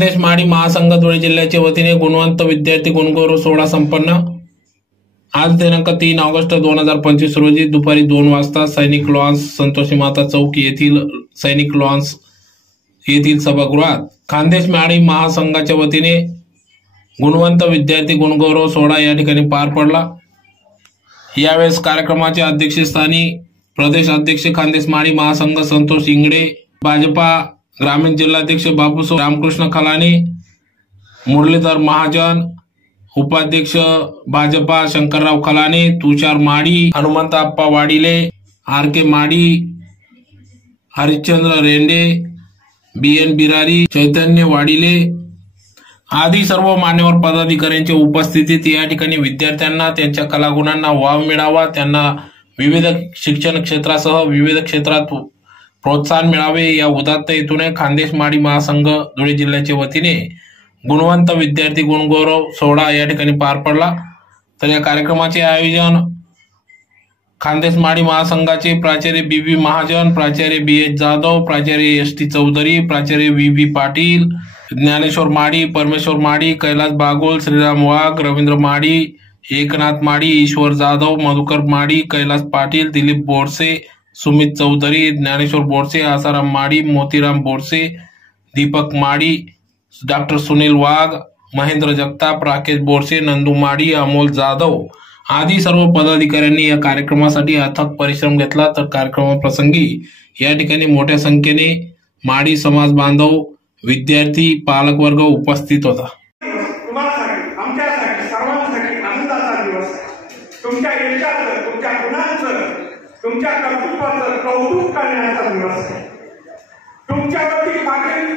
खान्देश माडी महासंघ धुळे जिल्ह्याच्या वतीने गुणवंत विद्यार्थी गुणगौरव सोहळा संपन्न। आज दिनांक 3 ऑगस्ट 2025 रोजी दुपारी 2 वाजता सैनिक लॉन्स संतोषी माता चौक येथील सैनिक लॉन्स येथील सभागृहात खान्देश माडी महासंघाच्या वतीने गुणवंत विद्यार्थी गुणगौरव सोहळा या ठिकाणी पार पडला। यावेळेस कार्यक्रमाच्या अध्यक्षस्थानी प्रदेश अध्यक्ष खान्देश माडी महासंघ संतोष इंगडे, भाजपा ग्रामीण जिल्हाध्यक्ष बापूसो रामकृष्ण खलानी, मुरलीधर महाजन, उपाध्यक्ष भाजपा शंकरराव खलानी, तुषार माडी, हनुमंत अप्पा वाडिले, आर.के. माडी, हरिश्चंद्र रेंडे, बी.एन. बिरारी, चैतन्य वाडिले आदी सर्व मान्यवर पदाधिकाऱ्यांच्या उपस्थितीत या ठिकाणी विद्यार्थ्यांना त्यांच्या कलागुणांना वाव मिळावा, त्यांना विविध शिक्षण क्षेत्रासह विविध क्षेत्रात प्रोत्साहन मिळावे या उदात्त हेतूने खान्देश माडी महासंघ धुळे जिल्ह्याच्या वतीने गुणवंत विद्यार्थी गुणगौरव सोहळा या ठिकाणी पार पडला। तर या कार्यक्रमाचे आयोजन खान्देश माडी महासंघाचे प्राचार्य बी.बी. महाजन, प्राचार्य बी.एच. जाधव, प्राचार्य एस.टी. चौधरी, प्राचार्य व्ही.बी. पाटील, ज्ञानेश्वर माडी, परमेश्वर माडी, कैलास बागोल, श्रीराम वाघ, रवींद्र माडी, एकनाथ माडी, ईश्वर जाधव, मधुकर माडी, कैलास पाटील, दिलीप बोरसे, सुमित चौधरी, ज्ञानेश्वर बोरसे, आसाराम माडी, मोतीराम बोरसे, दीपक माडी, डॉक्टर सुनील वाघ, महेंद्र जगताप, राकेश बोरसे, नंदू माडी, अमोल जाधव आदी सर्व पदाधिकाऱ्यांनी या कार्यक्रमासाठी अथक परिश्रम घेतला। तर कार्यक्रमाप्रसंगी या ठिकाणी मोठ्या संख्येने माडी समाज बांधव, विद्यार्थी, पालकवर्ग उपस्थित होता। तुमच्या यशाचं, तुमच्या गुणांचं, तुमच्या कर्तृत्वाचं कौतुक करण्याचा दिवस आहे। तुमच्यावरती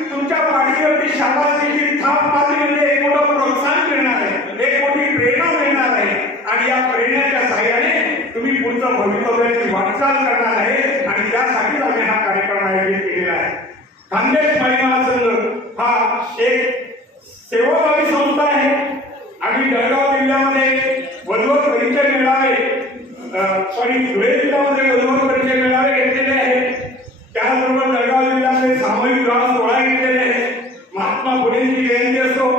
तुमच्या पाठीवरती शाबासकीची थाप मारली म्हणजे एक मोठं प्रोत्साहन मिळणार आहे, एक मोठी प्रेरणा मिळणार आहे आणि या प्रेरणेच्या सहाय्याने तुम्ही पुढचं भवितव्याची वाटचाल करणार आहे आणि त्यासाठीच आम्ही हा कार्यक्रम आयोजित केलेला आहे। खान्देश माडी महासंघ हा एक सेवाभावी संस्था आहे। आम्ही जळगाव जिल्ह्यामध्ये वधूवर परिचय मेळावे धुळे जिल्ह्यामध्ये वधूवर परिचय मेळावे घेतलेले आहेत। त्याचबरोबर जळगाव जिल्ह्यामध्ये सामूहिक विवाह सोहळा घेतलेले आहेत। महात्मा फुलेंची जयंती असो,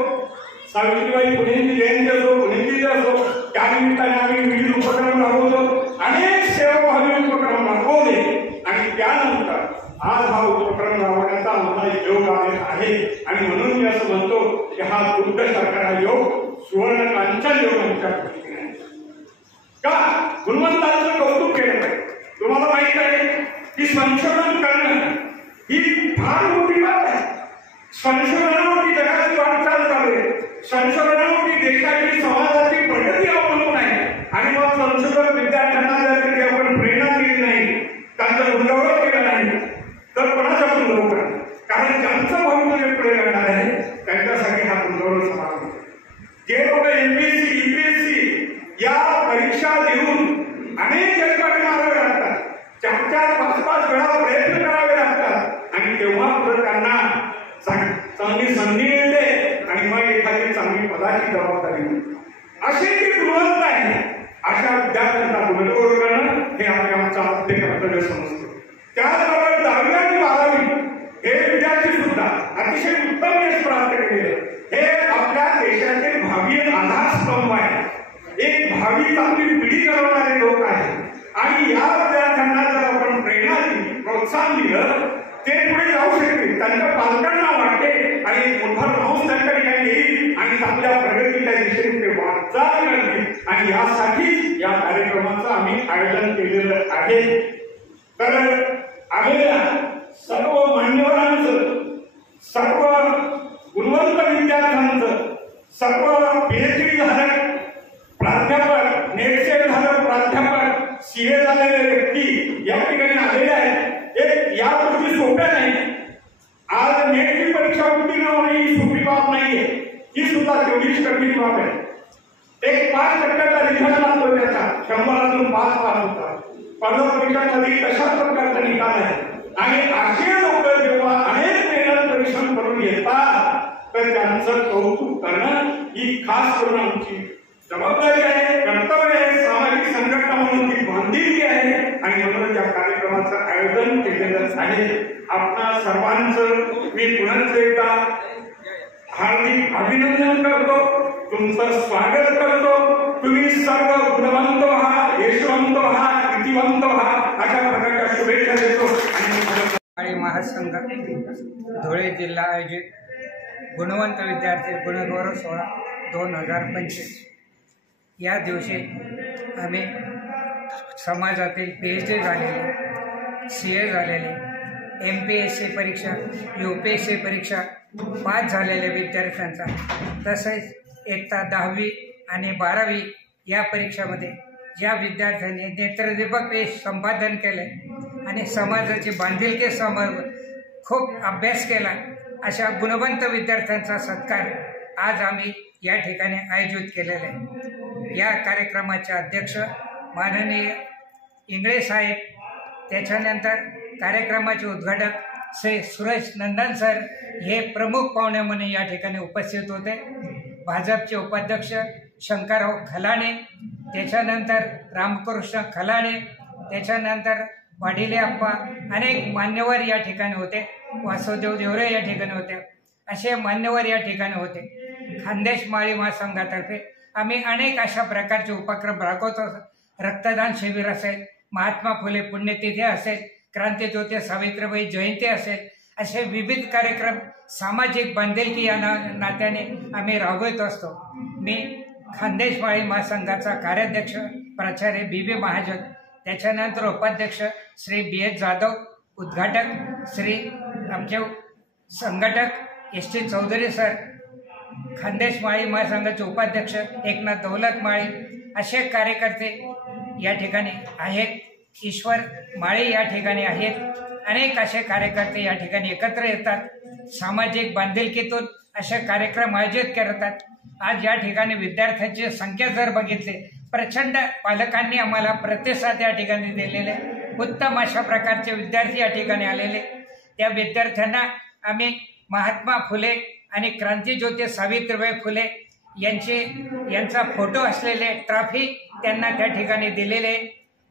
सावित्रीबाई फुलेंची जयंती असो, फुलेंची असो, त्यानिमित्ताने आम्ही विविध उपक्रम राबवतो, अनेक सेवाभावी उपक्रम राबवले आणि त्यानंतर आज हा उपक्रम राबवण्याचा आम्हाला योग आहे आणि म्हणून मी असं म्हणतो की हा दुग्ध सरकार योग सुवर्ण कांचन योग आमच्या का गुणवंतांचं कौतुक केलं पाहिजे। तुम्हाला माहित आहे की संशोधन करणं ही फार मोठी बाब आहे। संशोधनावरती जगाची वाटचाल चालू आहे, संशोधनावरती देशाची समाजाची प्रगती अवलंबून आहे आणि मग संशोधन विद्यार्थ्यांना जर कधी आपण प्रेरणा दिली नाही, त्यांचा गुणगौरव केला नाही तर कोणाचा गुणगौरव करणार? कारण ज्यांचं भवितव्य पुढे येणार आहे त्यांच्यासाठी हा गुणगौरव समारंभ। जे लोक एमपीएससी, यूपीएससी या परीक्षा देऊन अनेक जन्माने मारावे लागतात, 4-5 वेळा प्रयत्न करावे लागतात आणि तेव्हा पुढे त्यांना चांगली संधी मिळते आणि मग एखादी चांगली पदाची जबाबदारी मिळते। असे जे गुणवंत आहे अशा विद्यार्थ्यांना गुणगौरव करणं हे आमचं आद्य कर्तव्य समजतो। त्याचबरोबर 10वी आणि 12वी हे विद्यार्थी सुद्धा अतिशय उत्तम यश प्राप्त केले। हे आपल्या देशाचे भावी आधारस्तंभ आहे, एक भावी चांगली पिढी घडवणारे लोक आहेत आणि या विद्यार्थ्यांना जर आपण प्रेरणा दिली, प्रोत्साहन दिलं, ते पुढे जाऊ शकतील, त्यांच्या पालकांना वाटते आणि एक मोठा माणूस त्यांच्या ठिकाणी येईल आणि चांगल्या प्रगतीच्या दिशेने ते वाटचाल करतील आणि यासाठीच या कार्यक्रमाचं आम्ही आयोजन केलेलं आहे। तर आलेल्या सर्व मान्यवरांचं, सर्व गुणवंत विद्यार्थ्यांचं, सर्व पीएचडी झालं प्राध्यापक, नेटसेट झालं प्राध्यापक, सीए झालेले व्यक्ती या ठिकाणी आलेले आहेत। या गोष्टी सोप्या नाही। आज नेटची परीक्षा उत्तीर्ण होणे ही सोपी बाब नाहीये, ही सुद्धा तेवढीच कठीण बाब आहे। एक 5% रिझल्ट लागतो त्याचा, 100तून 5 पास होतात। स्पर्धा परीक्षांमध्ये तशाच प्रकारचा निकाल आहे आणि असे लोक जेव्हा अनेक मेहनत परिश्रम करून येतात तर त्यांचं कौतुक करणं ही खास करून आमची जबाबदारी आहे, कर्तव्य आहे, सामाजिक संघटना म्हणून ती बांधिलकी आहे आणि म्हणून या कार्यक्रमाचं आयोजन केलेलं आहे। आपणा सर्वांचं मी पुन्हा एकदा हार्दिक अभिनंदन करतो, तुमचं स्वागत करतो। तुम्ही सर्व गुणवंत व्हा, यशवंत व्हा, कीर्तिवंत व्हा अशा प्रकारच्या शुभेच्छा देतो। आणि महासंघ धुळे जिल्हा आयोजित गुणवंत विद्यार्थी गुणगौरव सोहळा 2025 या दिवशी आम्ही समाजातील PhD झालेले, CA झालेले, MPSC परीक्षा, UPSC परीक्षा पास झालेल्या विद्यार्थ्यांचा, तसेच इयत्ता 10वी आणि 12वी या परीक्षामध्ये ज्या विद्यार्थ्यांनी नेत्रदीपक यश संपादन केले आणि समाजाची बांधिलकी समोर खूप अभ्यास केला, अशा गुणवंत विद्यार्थ्यांचा सत्कार आज आम्ही या ठिकाणी आयोजित केलेला आहे। या कार्यक्रमाचे अध्यक्ष माननीय इंगळे साहेब, त्याच्यानंतर कार्यक्रमाचे उद्घाटक श्री सुरेश नंदन सर हे प्रमुख पाहुणे म्हणून या ठिकाणी उपस्थित होते। भाजपचे उपाध्यक्ष शंकरराव खलाणे, त्याच्यानंतर रामकृष्ण खलाणे, त्याच्यानंतर वाडिले अप्पा, अनेक मान्यवर या ठिकाणी होते, वासुदेव देवरे या ठिकाणी होते, असे मान्यवर या ठिकाणी होते। खानदेश माळी महासंघातर्फे आम्ही अनेक अशा प्रकारचे उपक्रम राबवतो। रक्तदान शिबिर असेल, महात्मा फुले पुण्यतिथी असेल, क्रांतीज्योती सावित्रीबाई जयंती असेल, असे विविध कार्यक्रम सामाजिक बांधिलकी या नात्याने आम्ही राबवत असतो। मी खानदेश माळी महासंघाचा कार्याध्यक्ष प्राचार्य BB महाजन, त्याच्यानंतर उपाध्यक्ष श्री BH जाधव, उद्घाटक श्री आमचे संघटक ST चौधरी सर, खानदेश माळी महासंघाचे उपाध्यक्ष एकनाथ दौलत माळी, असे कार्यकर्ते या ठिकाणी आहेत। ईश्वर माळी या ठिकाणी आहेत। अनेक असे कार्यकर्ते या ठिकाणी एकत्र येतात, सामाजिक बांधिलकीतून असे कार्यक्रम आयोजित करतात। आज या ठिकाणी विद्यार्थ्यांची संख्या जर बघितली, प्रचंड पालकांनी आम्हाला प्रतिसाद या ठिकाणी दिलेले, उत्तम अशा प्रकारचे विद्यार्थी या ठिकाणी आलेले। त्या विद्यार्थ्यांना आम्ही महात्मा फुले आणि क्रांतीज्योती सावित्रीबाई फुले यांचा फोटो असलेले ट्रॉफी त्यांना त्या ठिकाणी दिलेले,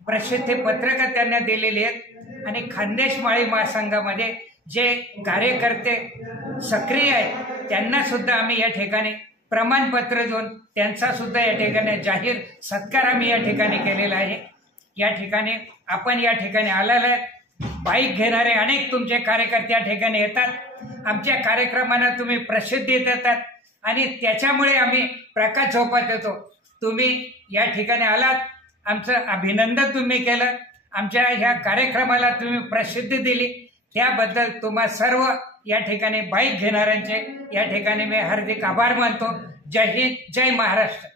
प्रसिद्धी पत्रकं त्यांना दिलेली आहेत। आणि खानदेश माळी महासंघामध्ये जे कार्यकर्ते सक्रिय आहेत त्यांना सुद्धा आम्ही या ठिकाणी प्रमाणपत्र देऊन त्यांचा सुद्धा या ठिकाणी जाहीर सत्कार आम्ही या ठिकाणी केलेला आहे। या ठिकाणी आपण या ठिकाणी आलेले बाईक घेणारे अनेक तुमचे कार्यकर्ते या ठिकाणी येतात। आमच्या कार्यक्रमांना तुम्ही प्रसिद्धी देतात आणि त्याच्यामुळे आम्ही प्रकाश झोपात येतो। तुम्ही या ठिकाणी आलात, आमचं अभिनंदन तुम्ही केलं, आमच्या ह्या कार्यक्रमाला तुम्ही प्रसिद्धी दिली, त्याबद्दल तुम्हा सर्व या ठिकाणी बाईक घेणाऱ्यांचे या ठिकाणी मी हार्दिक आभार मानतो। जय हिंद, जय महाराष्ट्र।